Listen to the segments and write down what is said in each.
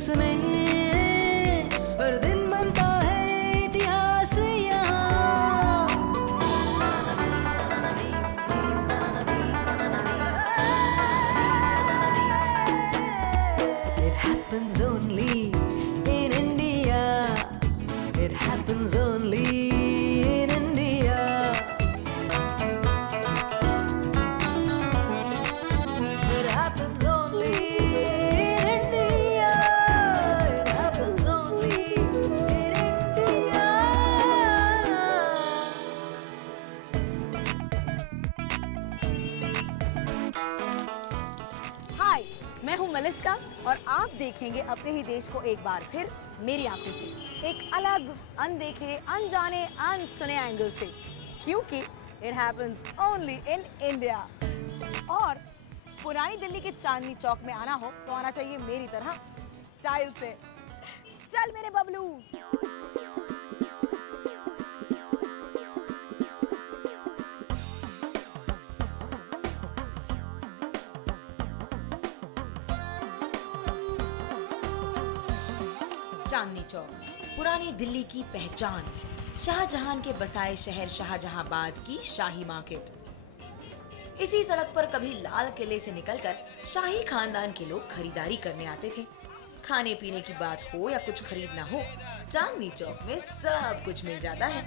बस में, हर दिन बनता है इतिहास यहाँ। It happens only in India. It happens only in India. It happens only in India. It happens only in India. हाय, मैं हूं मलिश्का और आप देखेंगे अपने ही देश को एक बार फिर मेरी आंखों से, एक अलग, अनदेखे, अनजाने, अनसुने एंगल से, क्योंकि it happens only in India. और पुरानी दिल्ली के चांदनी चौक में आना हो तो आना चाहिए मेरी तरह, स्टाइल से। चल मेरे बबलू। चांदनी चौक पुरानी दिल्ली की पहचान, शाहजहां के बसाए शहर शाहजहांबाद की शाही मार्केट। इसी सड़क पर कभी लाल किले से निकलकर शाही खानदान के लोग खरीदारी करने आते थे। खाने पीने की बात हो या कुछ खरीदना हो, चांदनी चौक में सब कुछ मिल जाता है।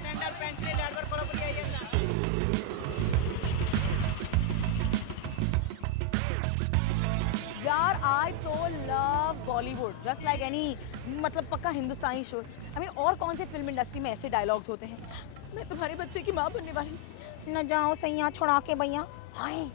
यार आई तो love Bollywood just like any, मतलब पक्का हिंदुस्तानी शो। आई मीन और कौन से फिल्म इंडस्ट्री में ऐसे डायलॉग्स होते हैं, मैं तुम्हारे बच्चे की माँ बनने वाली, न जाओ सैया छुड़ा के भैया। हाय,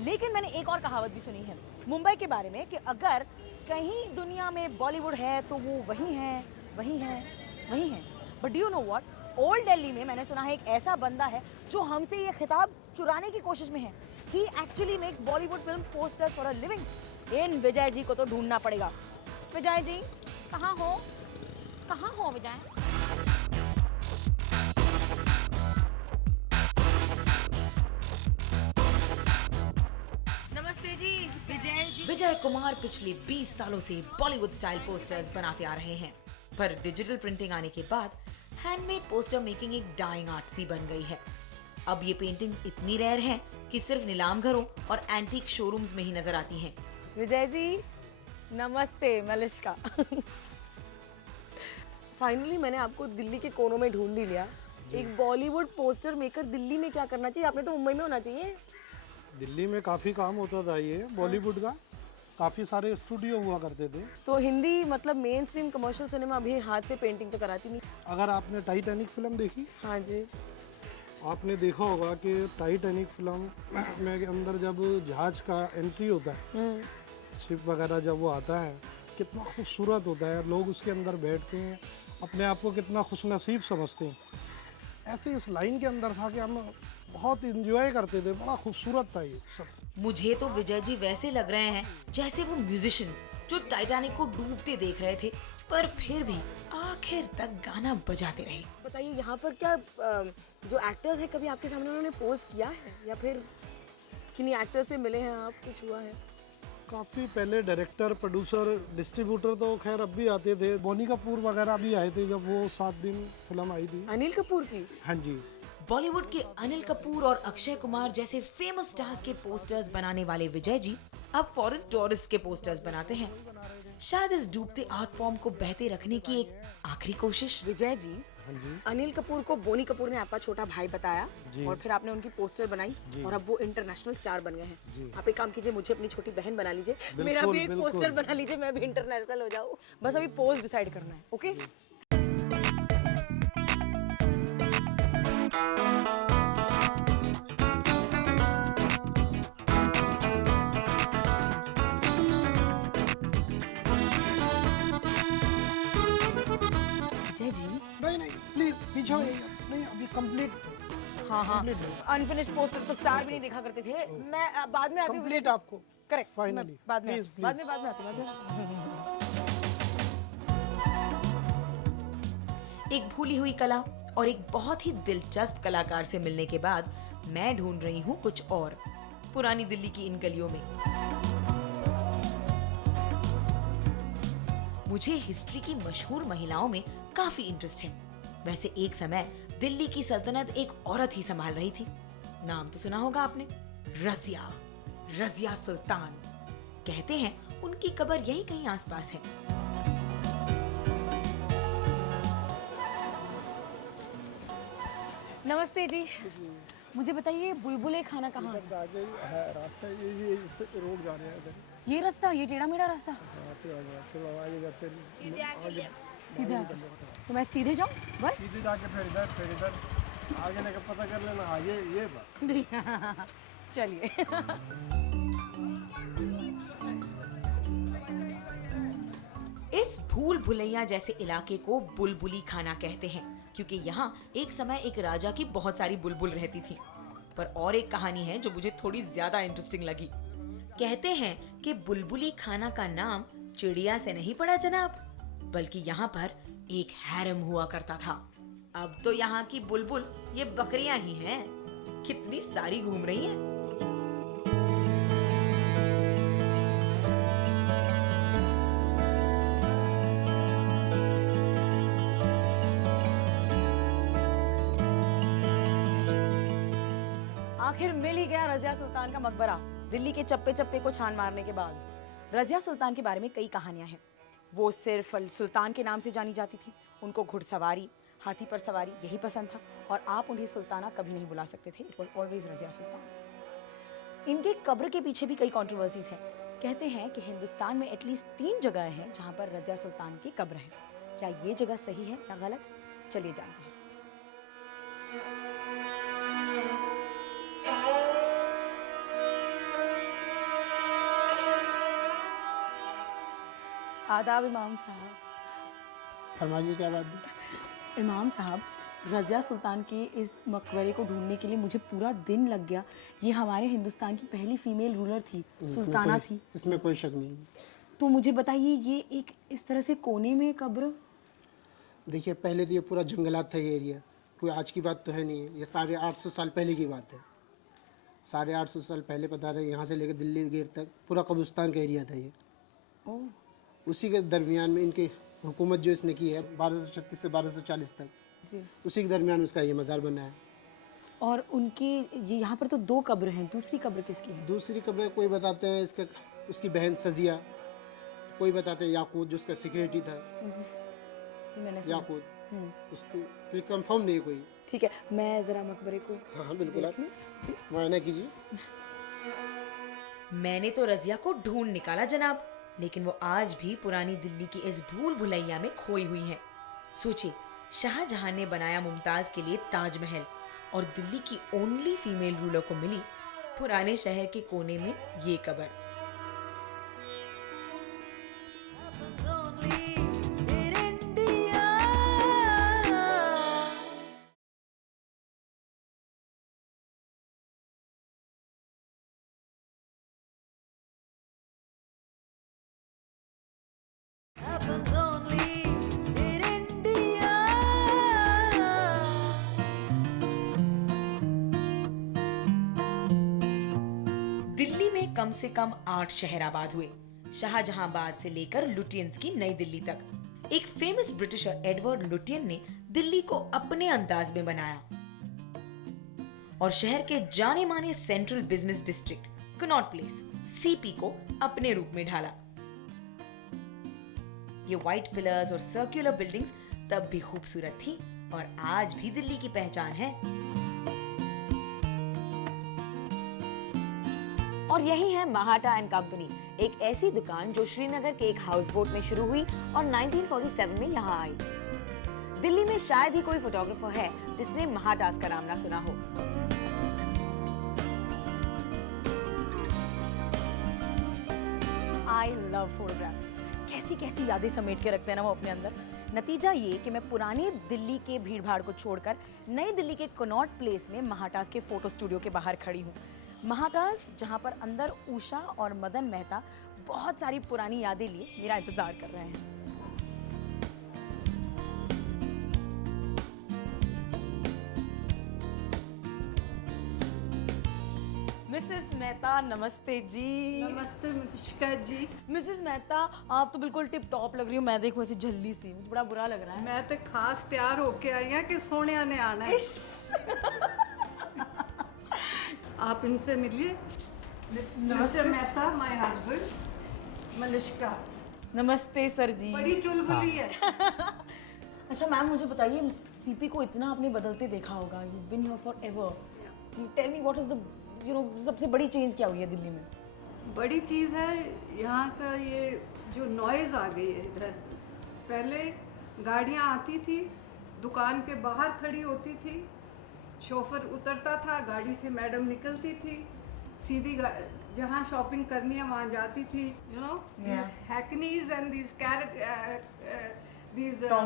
लेकिन मैंने एक और कहावत भी सुनी है मुंबई के बारे में कि अगर कहीं दुनिया में बॉलीवुड है तो वो वही है, वही है, वही है। But do you know what, old Delhi में मैंने सुना है एक ऐसा बंदा है जो हमसे ये खिताब चुराने की कोशिश में है। He actually makes Bollywood film posters for a living. इन विजय जी को तो ढूंढना पड़ेगा। विजय जी कहाँ हो, कहाँ हो विजय? नमस्ते जी विजय जी। विजय कुमार पिछले 20 सालों से बॉलीवुड स्टाइल पोस्टर्स बनाते आ रहे हैं, पर डिजिटल प्रिंटिंग आने के बाद हैंडमेड पोस्टर मेकिंग एक डाइंग आर्ट सी बन गई है। अब ये पेंटिंग इतनी रेयर है कि सिर्फ नीलाम घरों और एंटीक शोरूम्स में ही नजर आती हैं। विजय जी नमस्ते मलिश्का। फाइनली मैंने आपको दिल्ली के कोनों में ढूंढ ही लिया। एक बॉलीवुड पोस्टर मेकर दिल्ली में क्या करना चाहिए? आपने तो मुंबई में होना चाहिए। दिल्ली में काफ़ी काम होता था, ये बॉलीवुड का काफ़ी सारे स्टूडियो हुआ करते थे। तो हिंदी मतलब मेन स्ट्रीम कमर्शियल सिनेमा अभी हाथ से पेंटिंग तो कराती नहीं। अगर आपने टाइटैनिक फिल्म देखी, हाँ जी, आपने देखा होगा कि टाइटैनिक फिल्म में अंदर जब जहाज का एंट्री होता है, शिप वगैरह जब वो आता है, कितना खूबसूरत होता है। लोग उसके अंदर बैठते हैं, अपने आप को कितना खुशनसीब समझते हैं। ऐसे इस लाइन के अंदर था कि हम बहुत इंजॉय करते थे, बड़ा खूबसूरत था ये सब। मुझे तो विजय जी वैसे लग रहे हैं जैसे वो म्यूजिशियंस जो टाइटैनिक को डूबते देख रहे थे, पर फिर भी आखिर तक गाना बजाते रहे। बताइए यहाँ पर क्या जो एक्टर्स हैं कभी आपके सामने उन्होंने पोज किया है या फिर किन्हीं एक्टर से मिले हैं आप, कुछ हुआ है? काफ़ी पहले डायरेक्टर, प्रोड्यूसर, डिस्ट्रीब्यूटर तो खैर अब भी आते थे। बोनी कपूर वगैरह भी आए थे जब वो 7 दिन फिल्म आई थी। अनिल कपूर की? हाँ जी। बॉलीवुड के अनिल कपूर और अक्षय कुमार जैसे फेमस स्टार्स के पोस्टर्स बनाने वाले विजय जी अब फॉरेन टूरिस्ट के पोस्टर्स बनाते हैं। शायद इस डूबते आर्ट फॉर्म को बहते रखने की एक आखिरी कोशिश। विजय जी, अनिल कपूर को बोनी कपूर ने आपका छोटा भाई बताया और फिर आपने उनकी पोस्टर बनाई और अब वो इंटरनेशनल स्टार बन गए हैं। आप एक काम कीजिए, मुझे अपनी छोटी बहन बना लीजिए, मेरा भी एक पोस्टर बना लीजिए, मैं भी इंटरनेशनल हो जाऊँ। बस अभी पोज डिसाइड करना है। ओके जी? नहीं प्लीज पीछे हो, नहीं अभी कंप्लीट। हाँ, अनफिनिश्ड पोस्टर तो स्टार भी नहीं देखा करते थे। मैं बाद में आती हूँ कंप्लीट आपको। करेक्ट, फाइनली बाद में प्लीज आती हूँ। एक भूली हुई कला और एक बहुत ही दिलचस्प कलाकार से मिलने के बाद मैं ढूंढ रही हूँ कुछ और पुरानी दिल्ली की इन गलियों में। मुझे हिस्ट्री की मशहूर महिलाओं में काफी इंटरेस्ट है। वैसे एक समय दिल्ली की सल्तनत एक औरत ही संभाल रही थी। नाम तो सुना होगा आपने, रजिया, रजिया सुल्तान। कहते हैं उनकी कब्र यही कहीं आसपास है। नमस्ते जी, मुझे बताइए बुलबुले खाना कहाँ है? आगे है रास्ता, ये इस रोड जा रहे हैं इधर। ये रास्ता, ये टेढ़ा मेढ़ा रास्ता हाँ, तो आगे चलो आगे फिर आगे सीधा। तो मैं सीधे जाऊँ बस? सीधे जाके फिर इधर आगे लेकर पता कर लेना। हाँ ये बात। चलिए। इस भूल भुलैया जैसे इलाके को बुलबुली खाना कहते हैं क्योंकि यहाँ एक समय एक राजा की बहुत सारी बुलबुल रहती थी। पर और एक कहानी है जो मुझे थोड़ी ज्यादा इंटरेस्टिंग लगी। कहते हैं कि बुलबुली खाना का नाम चिड़िया से नहीं पड़ा जनाब, बल्कि यहाँ पर एक हैरम हुआ करता था। अब तो यहाँ की बुलबुल ये बकरियां ही हैं। कितनी सारी घूम रही हैं। आखिर मिल ही गया रजिया सुल्तान का मकबरा। दिल्ली के चप्पे चप्पे को छान मारने के बाद रजिया सुल्तान के बारे में कई कहानियां हैं। वो सिर्फ सुल्तान के नाम से जानी जाती थी। उनको घुड़सवारी, हाथी पर सवारी यही पसंद था और आप उन्हें सुल्ताना कभी नहीं बुला सकते थे। It was always Razia Sultan. इनके कब्र के पीछे भी कई कॉन्ट्रोवर्सीज हैं। कहते हैं कि हिंदुस्तान में एटलीस्ट 3 जगह हैं जहाँ पर रजिया सुल्तान की कब्र है। क्या ये जगह सही है या गलत? चलिए जानते हैं। आदाब इमाम साहब। फरमाइए क्या बात है? इमाम साहब, रज़िया सुल्तान के इस मकबरे को ढूंढने के लिए मुझे पूरा दिन लग गया। ये हमारे हिंदुस्तान की पहली फीमेल रूलर थी, सुल्ताना थी। इसमें कोई शक नहीं। तो मुझे बताइए, ये एक इस तरह से कोने में कब्र? देखिए पहले तो ये पूरा जंगलात था ये एरिया, कोई आज की बात तो है नहीं है। ये 850 साल पहले की बात है। 850 साल पहले पता था, यहाँ से लेकर दिल्ली गेट तक पूरा कब्रिस्तान का एरिया था ये। ओह, उसी के दरमियान में इनकी हुकूमत जो इसने की है 1236 से 1240 तक, जी। उसी के दरमियान उसका ये मज़ार बना है। और उनके ये यहाँ पर तो 2 कब्र हैं। दूसरी कब्र किसकी है? दूसरी कब्र कोई बताते हैं इसका उसकी बहन सजिया, कोई बताते हैं याकूत जो उसका सिक्योरिटी था। ये मैंने सुना। याकूत उसको कंफर्म नहीं है कोई। ठीक है, मैं ज़रा मकबरे को हाँ बिल्कुल, आप मुआयना कीजिए। मैंने तो रजिया को ढूंढ निकाला जनाब, लेकिन वो आज भी पुरानी दिल्ली की इस भूल भुलैया में खोई हुई है। सोचिए, शाहजहां ने बनाया मुमताज के लिए ताजमहल और दिल्ली की ओनली फीमेल रूलर को मिली पुराने शहर के कोने में ये कब्र। happens only in India. Happens only in India. Delhi में कम से कम 8 शहर आबाद हुए, शाहजहांबाद से लेकर लुटियंस की नई दिल्ली तक। एक फेमस ब्रिटिशर एडवर्ड लुटियन ने दिल्ली को अपने अंदाज में बनाया और शहर के जाने माने central business district Connaught place CP को अपने रूप में ढाला। ये व्हाइट पिलर्स और सर्कुलर बिल्डिंग्स तब भी खूबसूरत थी और आज भी दिल्ली की पहचान है। और यही है महाटा एंड कंपनी, एक ऐसी दुकान जो श्रीनगर के एक हाउस बोट में शुरू हुई और 1947 में यहाँ आई। दिल्ली में शायद ही कोई फोटोग्राफर है जिसने महाटास का नाम ना सुना हो। I love photographs. कैसी कैसी यादें समेट के रखते हैं ना वो अपने अंदर। नतीजा ये कि मैं पुरानी दिल्ली के भीड़ भाड़ को छोड़कर नई दिल्ली के कनॉट प्लेस में महाटास के फोटो स्टूडियो के बाहर खड़ी हूँ। महाटास, जहाँ पर अंदर उषा और मदन मेहता बहुत सारी पुरानी यादें लिए मेरा इंतजार कर रहे हैं। मिसेस मेहता नमस्ते जी। नमस्ते मुझका जी। मिसेस मेहता आप तो बिल्कुल टिप टॉप लग रही हो, मैं देखो ऐसी झल्ली सी, मुझे बड़ा बुरा लग रहा है। मैं तो खास तैयार होके आई हूँ कि सोनिया ने आना है। आप इनसे मिलिए। Mister Mehta my husband Malishka. नमस्ते सर जी। बड़ी चुलबुली है। अच्छा मैम मुझे बताइए, सीपी को इतना आपने बदलते देखा होगा, you been here forever, tell me what is the सबसे बड़ी चेंज क्या हुई है दिल्ली में? बड़ी चीज़ है यहाँ का ये जो नॉइज़ आ गई है इधर। पहले गाड़ियाँ आती थी, दुकान के बाहर खड़ी होती थी, शोफर उतरता था, गाड़ी से मैडम निकलती थी, सीधी जहाँ शॉपिंग करनी है वहाँ जाती थी। You know hackneys and these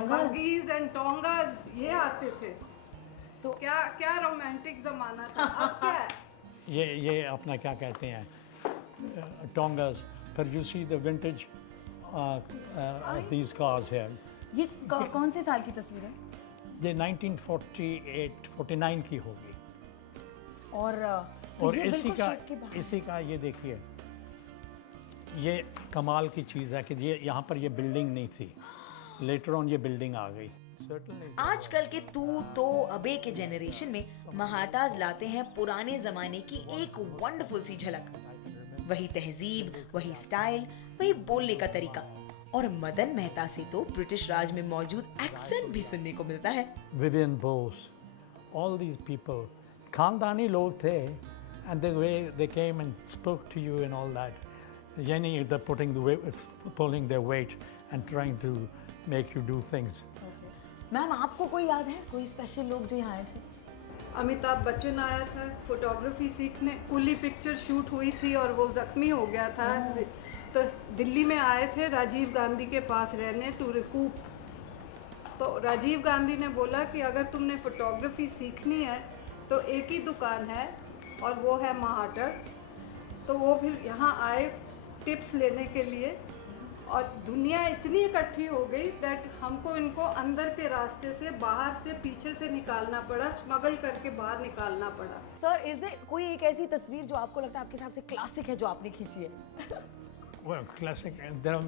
buggies and tongas ये आते थे। तो क्या क्या रोमांटिक ज़माना था। अब क्या है? ये अपना क्या कहते हैं टोंगास, पर you see the vintage of these cars है। ये कौन से साल की तस्वीर है? ये 1948-49 की होगी। और और ये बिल्कुल शॉप के बाहर। इसी का ये देखिए, ये कमाल की चीज़ है कि ये यहाँ पर ये बिल्डिंग नहीं थी, लेटर ऑन ये बिल्डिंग आ गई। आजकल के तू तो अबे के जनरेशन में महाटाज लाते हैं पुराने जमाने की एक वंडरफुल सी झलक। वही तहजीब, वही स्टाइल, वही बोलने का तरीका। और मदन मेहता से तो ब्रिटिश राज में मौजूद एक्सेंट भी सुनने को मिलता है। Vivian Bose, all these people खानदानी लोग थे, and the way they came and spoke to you and all that, yani they're pulling their weight and trying to make you do things. Ma'am आपको कोई याद है, कोई स्पेशल लोग जो यहाँ आए थे? अमिताभ बच्चन आया था फोटोग्राफी सीखने, कुली पिक्चर शूट हुई थी और वो जख्मी हो गया था, तो दिल्ली में आए थे राजीव गांधी के पास रहने टू रिकूप। तो राजीव गांधी ने बोला कि अगर तुमने फोटोग्राफी सीखनी है तो एक ही दुकान है और वो है महाटस। तो वो फिर यहाँ आए टिप्स लेने के लिए, और दुनिया इतनी इकट्ठी हो गई दैट हमको इनको अंदर के रास्ते से, बाहर से, पीछे से निकालना पड़ा, स्मगल करके बाहर निकालना पड़ा। सर इज देयर कोई एक ऐसी तस्वीर जो आपको लगता है आपके हिसाब से क्लासिक है जो आपने खींची है? Well, classic, and there are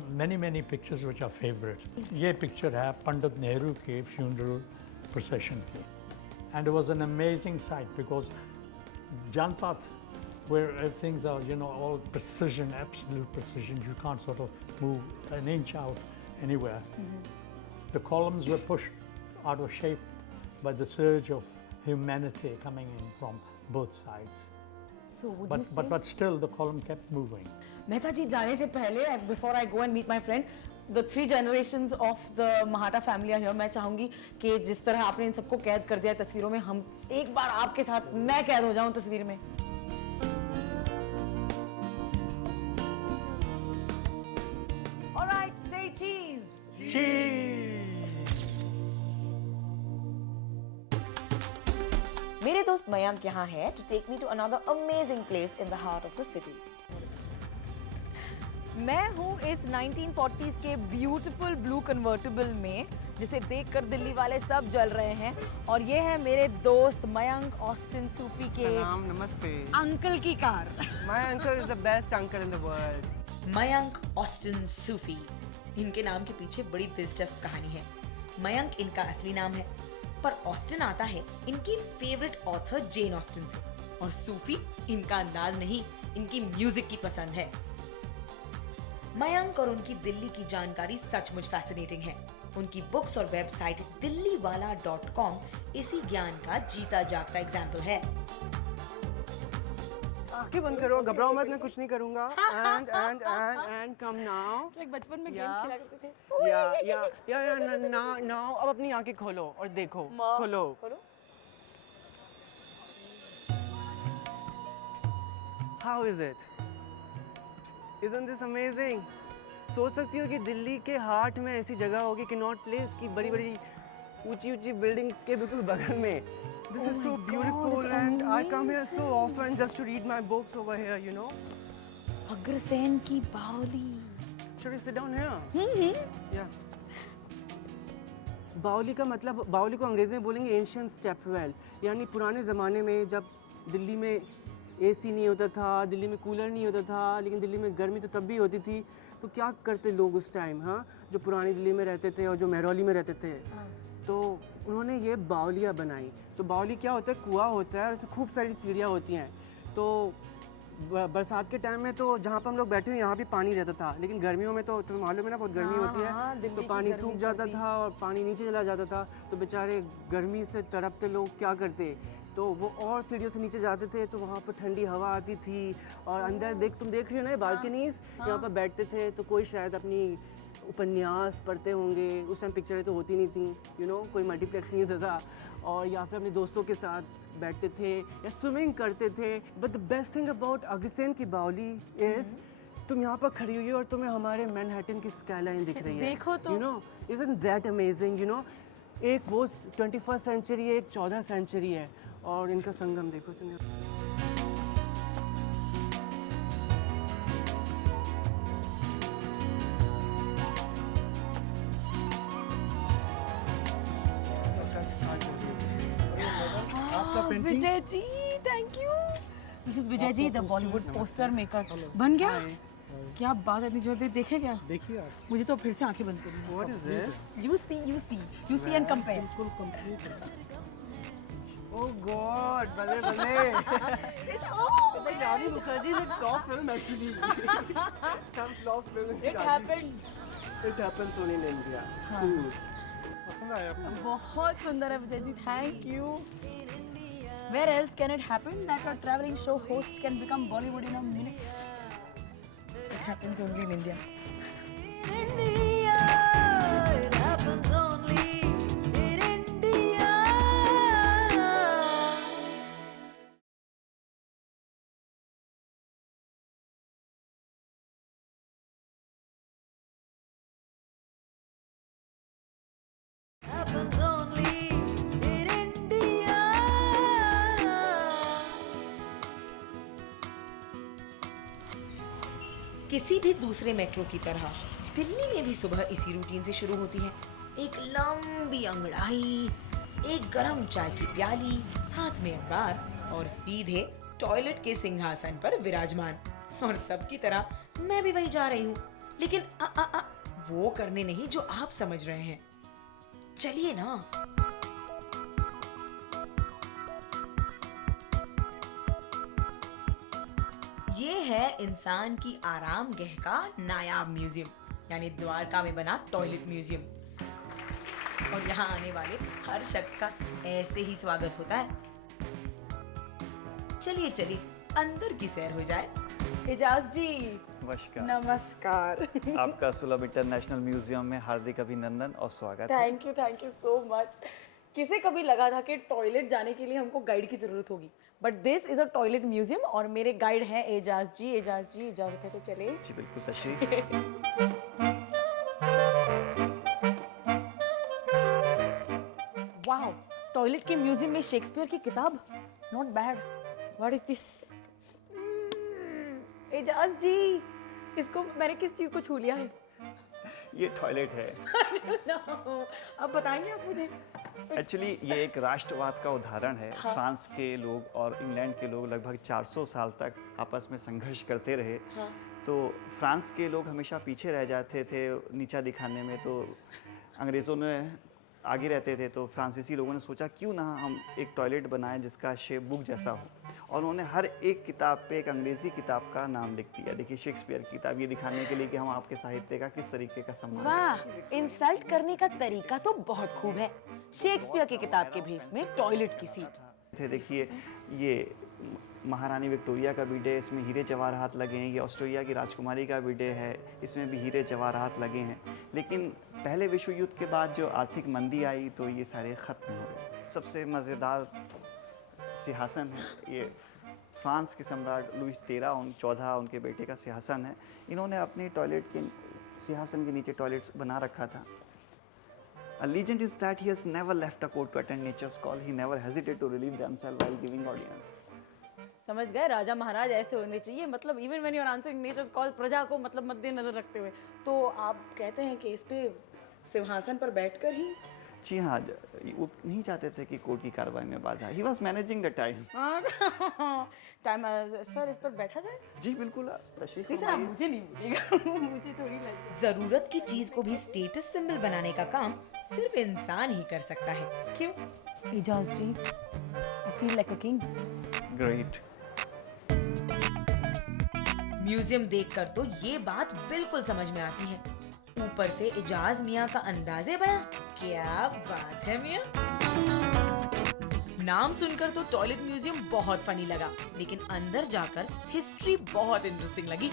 many pictures which are favorite. ये picture है पंडित नेहरू के funeral procession की, and it was an amazing sight because Janpat, where things are, you know, all precision, absolute precision, you can't sort of move an inch out anywhere. The columns were pushed out of shape by the surge of humanity coming in from both sides. So would you say? But still the column kept moving. Mehta जी जाने से पहले, before I go and meet my friend, the 3 generations of the Mahata family are here, मैं चाहूंगी कि जिस तरह आपने इन सबको कैद कर दिया तस्वीरों में, हम एक बार आपके साथ मैं कैद हो जाऊं तस्वीर में। Alright, say cheese. मेरे दोस्त मयंक यहाँ है to take me to another amazing place in the heart of the city. मैं हूँ इस 1940s के ब्यूटीफुल ब्लू कन्वर्टिबल में, जिसे देखकर दिल्ली वाले सब जल रहे हैं, और ये है मेरे दोस्त मयंक ऑस्टिन सूफी के Salam, namaste. अंकल की कार। My uncle is the best uncle in the world. Mayank Austin Sufi, इनके नाम के पीछे बड़ी दिलचस्प कहानी है। मयंक इनका असली नाम है, पर ऑस्टिन आता है इनकी फेवरेट ऑथर जेन ऑस्टिन से, और सूफी इनका अंदाज नहीं, इनकी म्यूजिक की पसंद है। मयंक और उनकी दिल्ली की जानकारी सचमुच फैसिनेटिंग है। उनकी बुक्स और वेबसाइट dilliwala.com इसी ज्ञान का जीता जागता एग्जाम्पल है। आंखें बंद करो, घबराओ मत, मैं कुछ नहीं करूंगा। And come now. Like बचपन में Yeah. गेम खेला करते थे। या now अब अपनी आंखें खोलो और देखो, खोलो। How is it? Isn't this amazing? सोच सकती हो कि दिल्ली के हार्ट में ऐसी जगह होगी, कनॉट प्लेस की बड़ी बड़ी ऊंची बिल्डिंग के बिल्कुल बगल में। This is so beautiful and I come here so often just to read my books over here, you know. Agrasen की बावली। Should we sit down here? Yeah. बावली का मतलब, बावली को अंग्रेजी में बोलेंगे एंशियंट स्टेपवेल, यानी पुराने ज़माने में जब दिल्ली में एसी नहीं होता था, दिल्ली में कूलर नहीं होता था, लेकिन दिल्ली में गर्मी तो तब भी होती थी। तो क्या करते लोग उस टाइम, हाँ, जो पुरानी दिल्ली में रहते थे और जो महरौली में रहते थे, तो उन्होंने ये बावलियाँ बनाई। तो बावली क्या होता है, कुआं होता है और उसमें खूब सारी सीढ़ियाँ होती हैं। तो बरसात के टाइम में तो जहाँ पर हम लोग बैठे हुए यहाँ भी पानी रहता था, लेकिन गर्मियों में तो तुम्हें मालूम है ना, बहुत गर्मी होती हाँ, है, दिल्ली तो की पानी गर्मी सूख जाता था और पानी नीचे चला जाता था। तो बेचारे गर्मी से तड़पते लोग क्या करते, तो वो और सीढ़ियों से नीचे जाते थे, तो वहाँ पर ठंडी हवा आती थी और अंदर तुम देख रही हो ना बालकनीज, यहाँ पर बैठते थे। तो कोई शायद अपनी उपन्यास पढ़ते होंगे, उस टाइम पिक्चरें तो होती नहीं थी, कोई मल्टीप्लेक्स नहीं होता था, और या फिर अपने दोस्तों के साथ बैठते थे या स्विमिंग करते थे। But the best thing about Agrasen की बावली इज तुम यहाँ पर खड़ी हुई हो और तुम्हें हमारे मैनहट्टन की स्काईलाइन दिख रही है। देखो तो। isn't that amazing, एक वो 21st सेंचुरी है, एक 14th सेंचुरी है, और इनका संगम देखो तुम्हें। Vijay ji, thank you. This is Vijay ji, the Bollywood poster maker. बन गया? क्या बात है, इतनी जल्दी देखे क्या? देखिए आप, मुझे तो फिर से आंखें बंद करनी। What is this? You see and compare. बिल्कुल कंप्लीट है। Oh God, बल्ले बल्ले। रानी मुखर्जी ने top film actually. Some flop film. It happened. It happens only in India. पसंद आया आपको? बहुत सुंदर है Vijay ji, thank you. Where else can it happen that a traveling show host can become Bollywood in a minute? It happens only in India. In India, it happens only in India. Happens only in India. किसी भी दूसरे metro की तरह दिल्ली में भी सुबह इसी routine से शुरू होती है। एक लंबी अंगड़ाई, एक गरम चाय की प्याली, हाथ में अखबार और सीधे टॉयलेट के सिंहासन पर विराजमान। और सबकी तरह मैं भी वही जा रही हूँ, लेकिन वो करने नहीं जो आप समझ रहे हैं। चलिए ना। ये है इंसान की आराम गह का नायाब म्यूजियम, यानी द्वारका में बना टॉयलेट म्यूजियम। और यहाँ आने वाले हर शख्स का ऐसे ही स्वागत होता है। चलिए चलिए अंदर की सैर हो जाए। एजाज जी, नमस्कार। नमस्कार। आपका सुलभ इंटरनेशनल म्यूजियम में हार्दिक अभिनंदन और स्वागत है। Thank you so much. किसे कभी लगा था कि टॉयलेट जाने के लिए हमको गाइड की जरूरत होगी, but this is a toilet museum और मेरे गाइड हैं एजाज जी। एजाज जी, इजाजत है तो चले। जी बिल्कुल, तशरीफ। वाओ, टॉयलेट के म्यूजियम में शेक्सपियर की किताब, not bad. What is this? Ejaz ji, इसको मैंने किस चीज को छू लिया है? ये टॉयलेट है। No, अब बताएंगे आप मुझे? एक्चुअली ये एक राष्ट्रवाद का उदाहरण है। फ्रांस के लोग और इंग्लैंड के लोग लगभग 400 साल तक आपस में संघर्ष करते रहे। तो फ्रांस के लोग हमेशा पीछे रह जाते थे नीचा दिखाने में, तो अंग्रेज़ों ने आगे रहते थे। तो फ्रांसीसी लोगों ने सोचा क्यों ना हम एक टॉयलेट बनाएं जिसका शेप बुक जैसा हो, और उन्होंने हर एक किताब पे एक अंग्रेज़ी किताब का नाम लिख दिया। देखिए शेक्सपियर की किताब, ये दिखाने के लिए कि हम आपके साहित्य का किस तरीके का सम्मान वाह, इंसल्ट करने का तरीका तो बहुत खूब है। शेक्सपियर की किताब के भेस में टॉयलेट की सीट। थे। देखिए ये महारानी विक्टोरिया का बीडे, इसमें हीरे जवाहरात लगे हैं। ये ऑस्ट्रेलिया की राजकुमारी का बीडे है, इसमें भी हीरे जवाहरात लगे हैं। लेकिन पहले विश्व युद्ध के बाद जो आर्थिक मंदी आई तो ये सारे ख़त्म हो गए। सबसे मज़ेदार सिंहासन है ये, फ्रांस के सम्राट लुइस 14 उनके बेटे का सिंहासन है। इन्होंने अपने टॉयलेट के सिंहासन के नीचे टॉयलेट्स बना रखा था। A legend is that he has never left a court to attend nature's call. He never hesitated to relieve themselves while giving audience. समझ गए, राजा महाराज ऐसे होने चाहिए। मतलब even when you are answering nature's call, प्रजा को मतलब मद्देनजर रखते हुए। तो आप कहते हैं कि इस पे सिंहासन पर बैठकर ही जी हाँ, वो नहीं चाहते थे कि कोर्ट की कार्रवाई में बाधा। He was managing the time. Time sir, इस पर बैठा जाए? जी बिल्कुल, तशरीफ नहीं सर, आप मुझे नहीं मिलेगा। मुझे थोड़ी लग जरूरत की चीज को भी स्टेटस सिंबल बनाने का काम सिर्फ इंसान ही कर सकता है। क्यों? Ijaz ji, I feel like a king. Great. Museum देखकर तो ये बात बिल्कुल समझ में आती है। ऊपर से इजाज मियां का अंदाजे बयां, क्या बात है मियां। नाम सुनकर तो टॉयलेट म्यूजियम बहुत फनी लगा, लेकिन अंदर जाकर हिस्ट्री बहुत इंटरेस्टिंग लगी।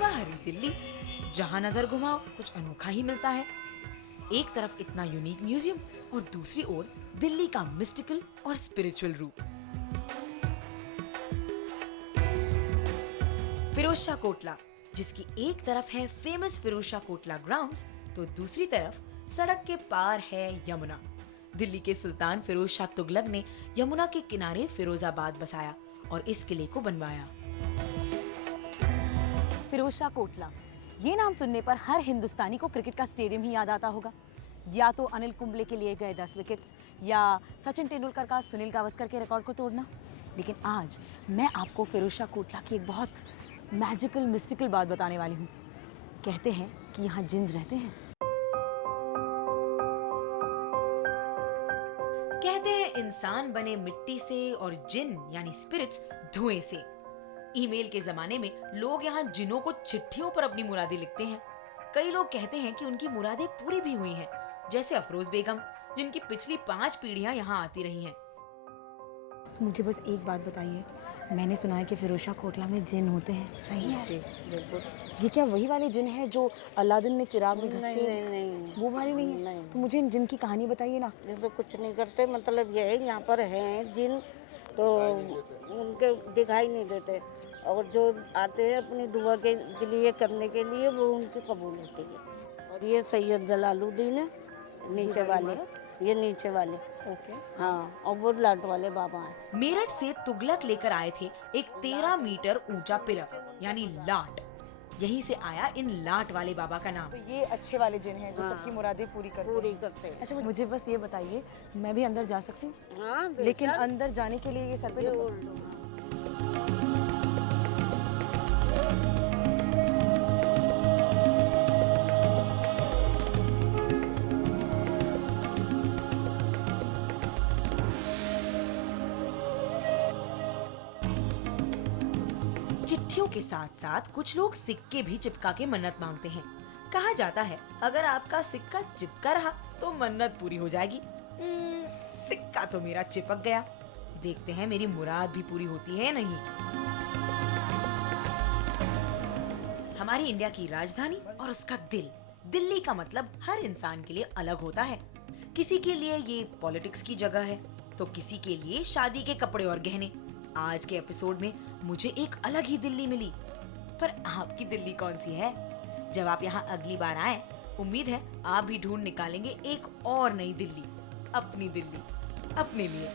बाहरी दिल्ली, जहां नजर घुमाओ कुछ अनोखा ही मिलता है। एक तरफ इतना यूनिक म्यूजियम और दूसरी ओर दिल्ली का मिस्टिकल और स्पिरिचुअल रूप। फिरोजशाह कोटला, जिसकी एक तरफ है फेमस फिरोजशाह कोटला ग्राउंड्स, तो दूसरी तरफ सड़क के पार है यमुना। दिल्ली के सुल्तान फिरोजशाह तुगलक ने यमुना के किनारे फिरोजाबाद बसाया और इस किले को बनवाया। फिरोजशाह कोटला, ये नाम सुनने पर हर हिंदुस्तानी को क्रिकेट का स्टेडियम ही याद आता होगा। या तो अनिल कुंबले के लिए गए 10 विकेट्स, या सचिन तेंदुलकर का सुनील गावस्कर के रिकॉर्ड को तोड़ना। लेकिन आज मैं आपको फिरोजशाह कोटला की एक बहुत मैजिकल मिस्टिकल बात बताने वाली हूँ। कहते हैं कि यहाँ जिन्स रहते हैं। कहते हैं इंसान बने मिट्टी से और जिन यानी स्पिरिट्स धुएं से। ईमेल के जमाने में लोग यहाँ जिनों को चिट्ठियों पर अपनी मुरादें लिखते हैं। कई लोग कहते हैं कि उनकी मुरादें पूरी भी हुई हैं, जैसे अफरोज बेगम, जिनकी पिछली 5 पीढ़ियां यहाँ आती रही हैं। मुझे बस एक बात बताइए, मैंने सुना है कि फिरोजशाह कोटला में जिन होते हैं, सही है? बिल्कुल। ये क्या वही वाले जिन है जो अलादीन ने चिराग में घस के? नहीं, वो वाले नहीं है? नहीं। तो मुझे इन जिन की कहानी बताइए ना। ये तो कुछ नहीं करते, मतलब ये है यहाँ पर हैं जिन, तो उनके दिखाई नहीं देते, और जो आते हैं अपनी दुआ के लिए करने के लिए, वो उनकी कबूल होती है। और ये सैयद जलालुद्दीन है, नीचे वाले, ये नीचे वाले। ओके। हाँ, और वो लाट वाले बाबा हैं। मेरठ से तुगलक लेकर आए थे एक 13 मीटर ऊंचा पिलर यानी लाट। यहीं से आया इन लाट वाले बाबा का नाम। तो ये अच्छे वाले जिन हैं जो सबकी मुरादें पूरी करते हैं। पूरी करते हैं। अच्छा, मुझे बस ये बताइए, मैं भी अंदर जा सकती हूँ? हाँ, लेकिन अंदर जाने के लिए ये सर पे चिट्ठियों के साथ साथ कुछ लोग सिक्के भी चिपका के मन्नत मांगते हैं। कहा जाता है अगर आपका सिक्का चिपका रहा तो मन्नत पूरी हो जाएगी। सिक्का तो मेरा चिपक गया, देखते हैं मेरी मुराद भी पूरी होती है या नहीं। हमारी इंडिया की राजधानी और उसका दिल, दिल्ली का मतलब हर इंसान के लिए अलग होता है। किसी के लिए ये पॉलिटिक्स की जगह है, तो किसी के लिए शादी के कपड़े और गहने। आज के एपिसोड में मुझे एक अलग ही दिल्ली मिली, पर आपकी दिल्ली कौन सी है? जब आप यहाँ अगली बार आए, उम्मीद है आप भी ढूंढ निकालेंगे एक और नई दिल्ली, अपनी दिल्ली, अपने लिए।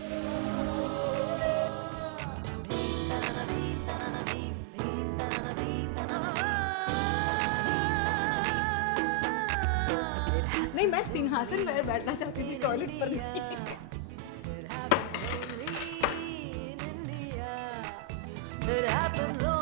नहीं, मैं सिंहासन में बैठना चाहती थी, टॉयलेट पर नहीं। It happens only in India. It happens only